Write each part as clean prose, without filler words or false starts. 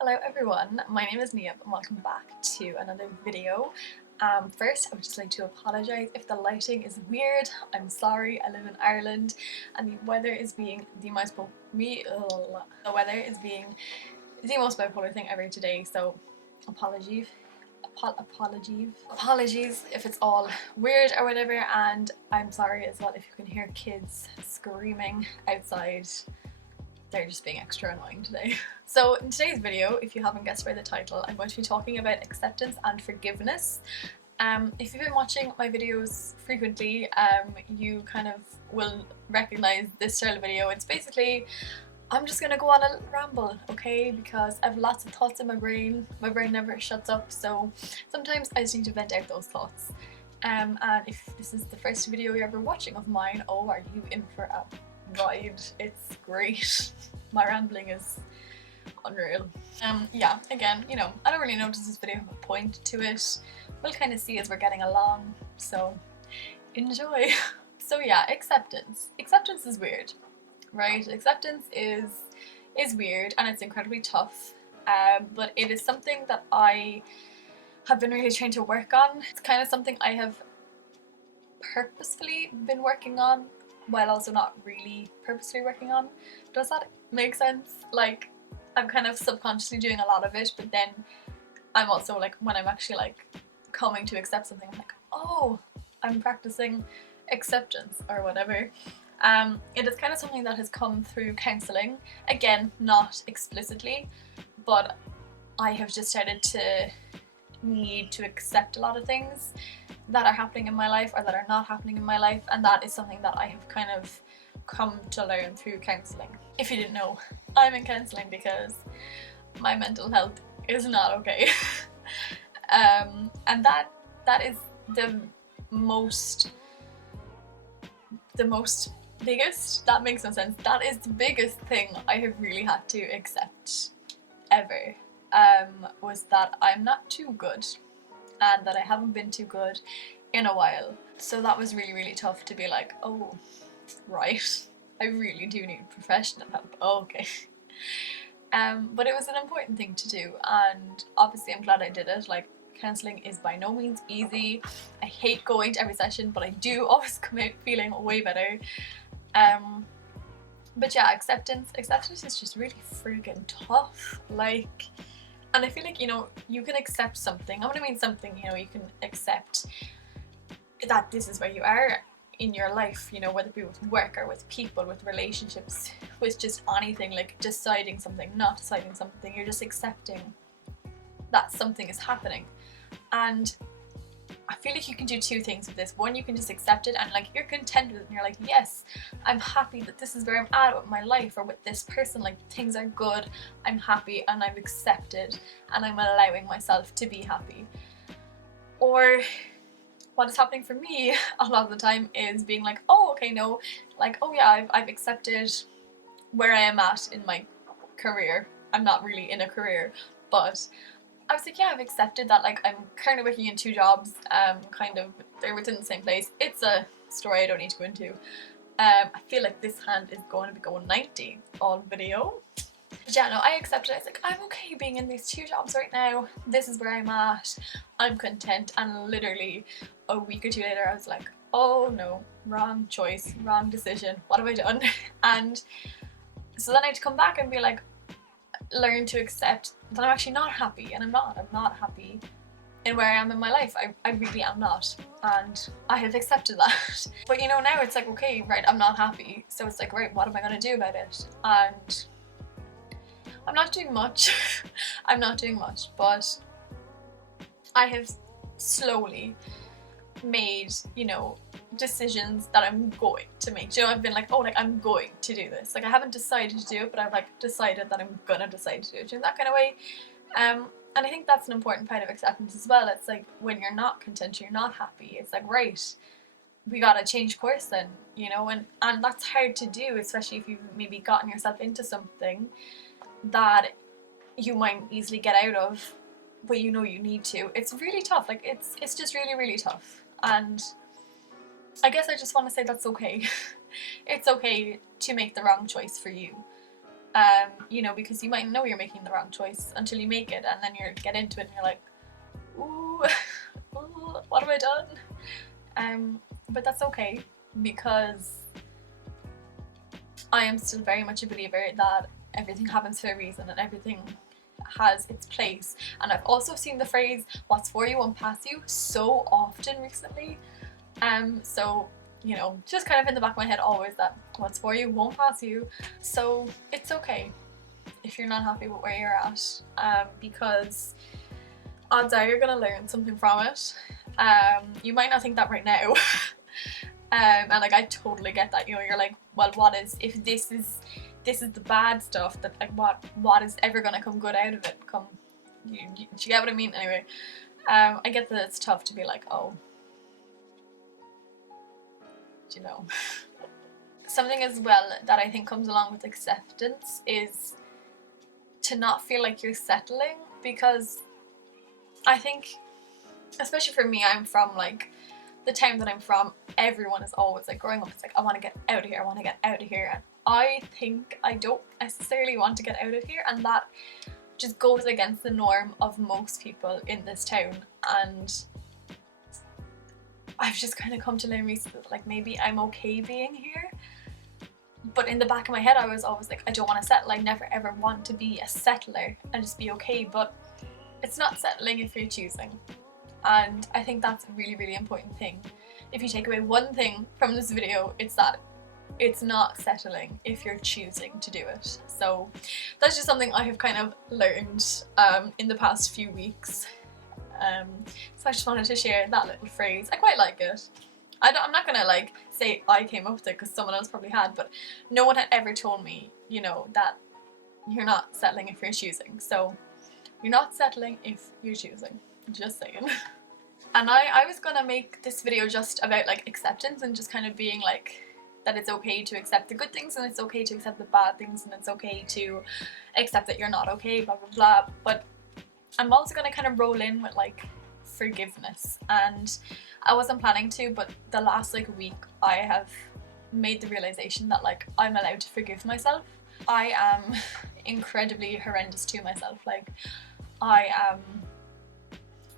Hello everyone, my name is Niamh and welcome back to another video. First, I would just like to apologise if the lighting is weird. I'm sorry, I live in Ireland and the weather is being the most bipolar thing ever today, so apologies. Apologies if it's all weird or whatever, and I'm sorry as well if you can hear kids screaming outside. They're just being extra annoying today. So in today's video, if you haven't guessed by the title, I'm going to be talking about acceptance and forgiveness. If you've been watching my videos frequently, you kind of will recognize this style of video. It's basically, I'm just gonna go on a ramble, okay? Because I have lots of thoughts in my brain. My brain never shuts up, so sometimes I just need to vent out those thoughts. And if this is the first video you're ever watching of mine, oh, are you in for a ride? It's great. My rambling is unreal. Yeah, again, I don't really know, does this video have a point to it? We'll kind of see as we're getting along, so enjoy. So yeah, acceptance. Acceptance is weird, right? Acceptance is weird and it's incredibly tough, but it is something that I have been really trying to work on. It's kind of something I have purposefully been working on while also not really purposely working on. Does that make sense? Like, I'm kind of subconsciously doing a lot of it, but then I'm also like, when I'm actually like coming to accept something, I'm like, oh, I'm practicing acceptance or whatever. It is kind of something that has come through counselling. Again, not explicitly, but I have just started to need to accept a lot of things that are happening in my life or that are not happening in my life, and that is something that I have kind of come to learn through counselling. If you didn't know, I'm in counselling because my mental health is not okay. And that is the most biggest, that makes no sense, that is the biggest thing I have really had to accept ever, was that I'm not too good and that I haven't been too good in a while. So that was really, really tough to be like, oh, right, I really do need professional help. Oh, okay. But it was an important thing to do, and obviously I'm glad I did it. Like, counselling is by no means easy. I hate going to every session, but I do always come out feeling way better. But yeah, acceptance is just really freaking tough. Like, and I feel like, you can accept something. I'm gonna mean something, you can accept that this is where you are in your life, whether it be with work or with people, with relationships, with just anything, like deciding something, not deciding something. You're just accepting that something is happening. And I feel like you can do two things with this. One, you can just accept it and like you're content with it and you're like, yes, I'm happy that this is where I'm at with my life or with this person, like things are good, I'm happy and I've accepted and I'm allowing myself to be happy. Or what is happening for me a lot of the time is being like, oh, okay, no, like, oh yeah, I've accepted where I am at in my career. I'm not really in a career, but I was like, yeah, I've accepted that, like, I'm currently working in two jobs, kind of, they're within the same place. It's a story I don't need to go into. I feel like this hand is going to be going 90 on video. But yeah, no, I accepted it. I was like, I'm okay being in these two jobs right now. This is where I'm at. I'm content. And literally a week or two later, I was like, oh no, wrong choice, wrong decision. What have I done? And so then I had to come back and be like, learn to accept that I'm actually not happy, and I'm not happy in where I am in my life. I really am not, and I have accepted that. But now it's like, okay, right, I'm not happy, so it's like, right, what am I gonna do about it? And I'm not doing much. I'm not doing much, but I have slowly made, decisions that I'm going to make. I've been like, oh, like, I'm going to do this. Like, I haven't decided to do it, but I've like decided that I'm gonna decide to do it in that kind of way. And I think that's an important part of acceptance as well. It's like, when you're not content, you're not happy, it's like, right, we gotta change course then, and that's hard to do, especially if you've maybe gotten yourself into something that you might easily get out of, but you need to. It's really tough. Like, it's just really, really tough. And I guess I just want to say that's okay. It's okay to make the wrong choice for you. You know, because you might know you're making the wrong choice until you make it, and then you get into it and you're like, ooh, ooh, what have I done? But that's okay, because I am still very much a believer that everything happens for a reason and everything has its place. And I've also seen the phrase "what's for you won't pass you" so often recently. So you know, just kind of in the back of my head always that what's for you won't pass you. So it's okay if you're not happy with where you're at, because odds are you're gonna learn something from it. You might not think that right now. And like, I totally get that, you know, you're like, well, what is, if this is the bad stuff, that like what is ever gonna come good out of it? Do you get what I mean? Anyway, I get that it's tough to be like, oh, you know. Something as well that I think comes along with acceptance is to not feel like you're settling, because I think, especially for me, I'm from like the town that I'm from, everyone is always like, growing up, it's like, I want to get out of here, I want to get out of here. And I think I don't necessarily want to get out of here, and that just goes against the norm of most people in this town. And I've just kind of come to learn recently that like, maybe I'm okay being here. But in the back of my head, I was always like, I don't want to settle. I never ever want to be a settler and just be okay. But it's not settling if you're choosing. And I think that's a really, really important thing. If you take away one thing from this video, it's that it's not settling if you're choosing to do it. So that's just something I have kind of learned in the past few weeks. So I just wanted to share that little phrase. I quite like it. I'm not gonna like say I came up with it, because someone else probably had, but no one had ever told me, you know, that you're not settling if you're choosing. So you're not settling if you're choosing. Just saying. And I was gonna make this video just about like acceptance and just kind of being like that it's okay to accept the good things and it's okay to accept the bad things and it's okay to accept that you're not okay, blah blah blah. But I'm also gonna kind of roll in with like forgiveness, and I wasn't planning to, but the last like week I have made the realization that like I'm allowed to forgive myself. I am incredibly horrendous to myself. Like, I am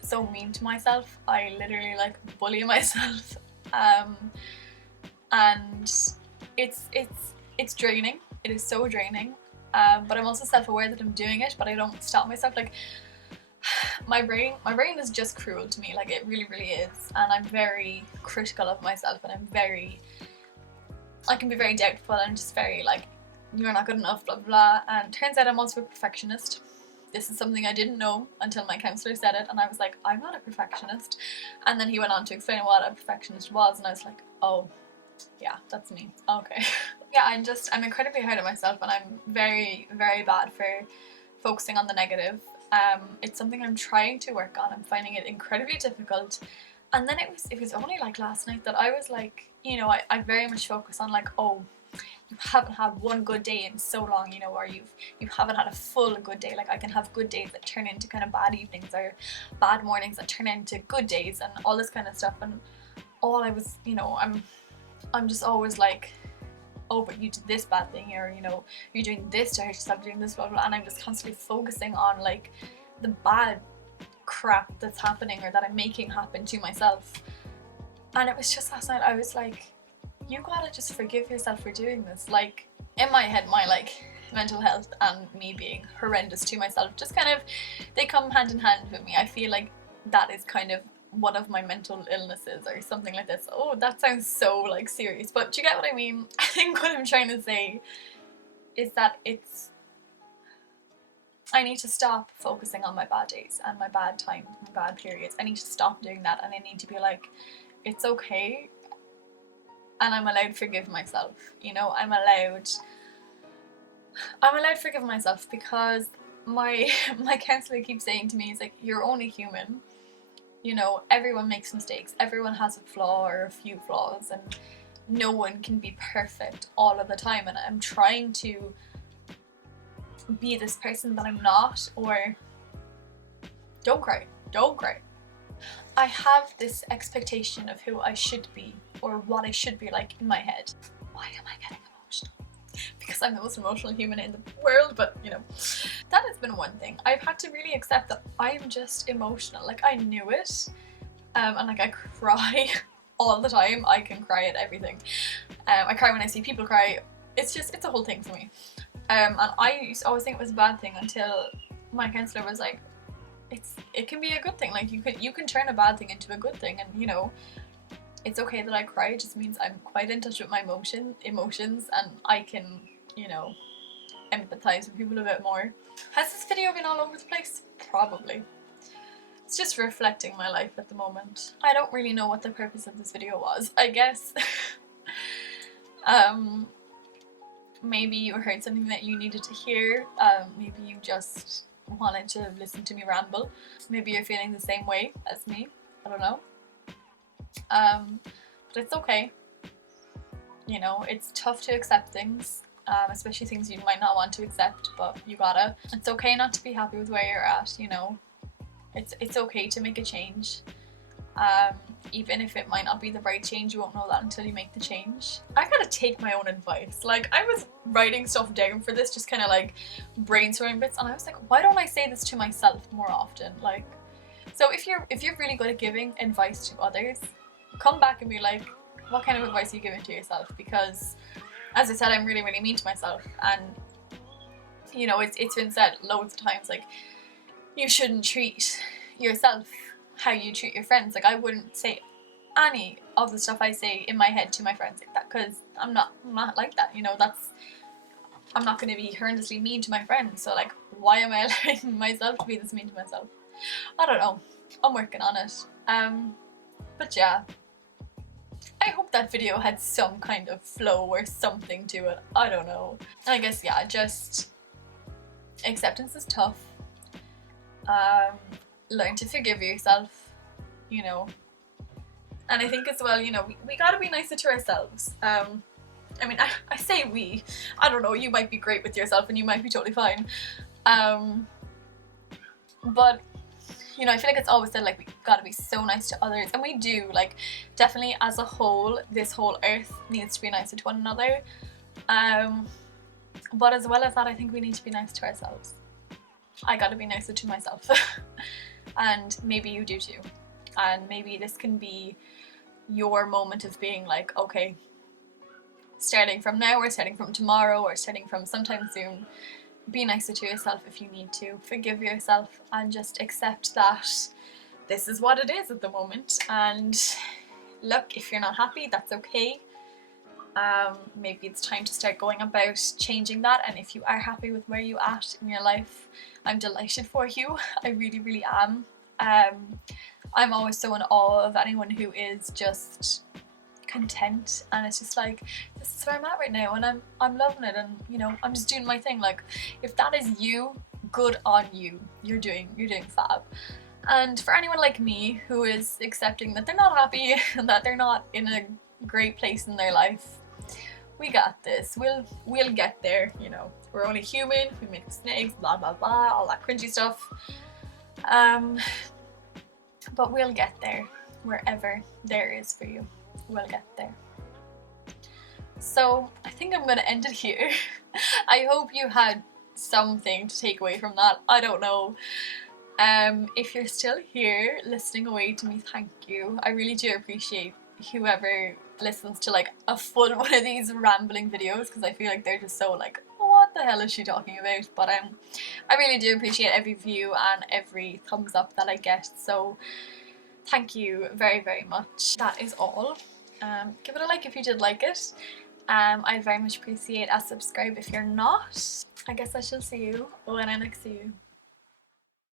so mean to myself. I literally like bully myself, and it's draining. It is so draining. But I'm also self-aware that I'm doing it, but I don't stop myself. Like, my brain is just cruel to me. Like, it really, really is. And I'm very critical of myself, and I can be very doubtful. I'm just very like, you're not good enough, blah blah. And turns out I'm also a perfectionist. This is something I didn't know until my counsellor said it, and I was like, I'm not a perfectionist. And then he went on to explain what a perfectionist was, and I was like, oh yeah, that's me. Okay. Yeah, I'm incredibly hard on myself, and I'm very, very bad for focusing on the negative. It's something I'm trying to work on. I'm finding it incredibly difficult. And then it was only like last night that I was like, you know, I very much focus on like, oh, you haven't had one good day in so long, you know, or you haven't had a full good day. Like, I can have good days that turn into kind of bad evenings, or bad mornings that turn into good days, and all this kind of stuff. And all I was, you know, I'm just always like, oh, but you did this bad thing, or, you know, you're doing this to hurt yourself, doing this, blah blah. And I'm just constantly focusing on like the bad crap that's happening, or that I'm making happen to myself. And it was just last night, I was like, you gotta just forgive yourself for doing this. Like, in my head, my like mental health and me being horrendous to myself just kind of, they come hand in hand with me. I feel like that is kind of one of my mental illnesses or something like this. Oh, that sounds so like serious, but do you get what I mean? I think what I'm trying to say is that I need to stop focusing on my bad days and my bad times, my bad periods. I need to stop doing that, and I need to be like, it's okay, and I'm allowed to forgive myself. You know, I'm allowed to forgive myself, because my counselor keeps saying to me, he's like, you're only human. You know, everyone makes mistakes. Everyone has a flaw or a few flaws, and no one can be perfect all of the time. And I'm trying to be this person that I'm not, or don't cry. I have this expectation of who I should be, or what I should be like in my head. Why am I getting emotional? because I'm the most emotional human in the world, but you know, that has been one thing. I've had to really accept that I'm just emotional. Like, I knew it, and like I cry all the time. I can cry at everything. I cry when I see people cry. It's a whole thing for me. And I used to always think it was a bad thing until my counsellor was like, it can be a good thing. Like, you can turn a bad thing into a good thing, and you know, it's okay that I cry. It just means I'm quite in touch with my emotions, and I can, you know, empathize with people a bit more. Has this video been all over the place? Probably. It's just reflecting my life at the moment. I don't really know what the purpose of this video was. I guess maybe you heard something that you needed to hear. Maybe you just wanted to listen to me ramble. Maybe you're feeling the same way as me. I don't know. But it's okay. You know, it's tough to accept things, especially things you might not want to accept, but you gotta. It's okay not to be happy with where you're at, you know. It's okay to make a change. Even if it might not be the right change, you won't know that until you make the change. I gotta take my own advice. Like, I was writing stuff down for this, just kind of like brainstorming bits, and I was like, why don't I say this to myself more often? Like, so if you're really good at giving advice to others, come back and be like, what kind of advice are you giving to yourself? Because, as I said, I'm really, really mean to myself, and you know, it's been said loads of times, like, you shouldn't treat yourself how you treat your friends. Like, I wouldn't say any of the stuff I say in my head to my friends like that, because I'm not like that, you know. I'm not going to be horrendously mean to my friends, so like, why am I allowing myself to be this mean to myself? I don't know, I'm working on it. But yeah, I hope that video had some kind of flow or something to it. I don't know. And I guess, yeah, just acceptance is tough. Learn to forgive yourself, you know. And I think as well, you know, we gotta be nicer to ourselves. I mean, I say we. I don't know, you might be great with yourself and you might be totally fine. But, you know, I feel like it's always said, like, we gotta be so nice to others. And we do, like, definitely as a whole, this whole earth needs to be nicer to one another. But as well as that, I think we need to be nice to ourselves. I gotta be nicer to myself. And maybe you do too. And maybe this can be your moment of being like, okay, starting from now, or starting from tomorrow, or starting from sometime soon, be nicer to yourself if you need to. Forgive yourself and just accept that this is what it is at the moment. And look, if you're not happy, that's okay. Maybe it's time to start going about changing that. And if you are happy with where you're at in your life, I'm delighted for you. I really, really am. I'm always so in awe of anyone who is just content, and it's just like, this is where I'm at right now, and I'm loving it, and you know, I'm just doing my thing. Like, if that is you, good on you. You're doing fab. And for anyone like me who is accepting that they're not happy and that they're not in a great place in their life, we got this. We'll get there, you know. We're only human, we make mistakes, blah blah blah, all that cringy stuff. But we'll get there. Wherever there is for you, we'll get there. So I think I'm gonna end it here. I hope you had something to take away from that. I don't know. If you're still here listening away to me, thank you. I really do appreciate whoever listens to like a full one of these rambling videos, because I feel like they're just so like, what the hell is she talking about? But I really do appreciate every view and every thumbs up that I get, so thank you very, very much. That is all. Give it a like if you did like it. I very much appreciate a subscribe if you're not. I guess I shall see you when I next see you.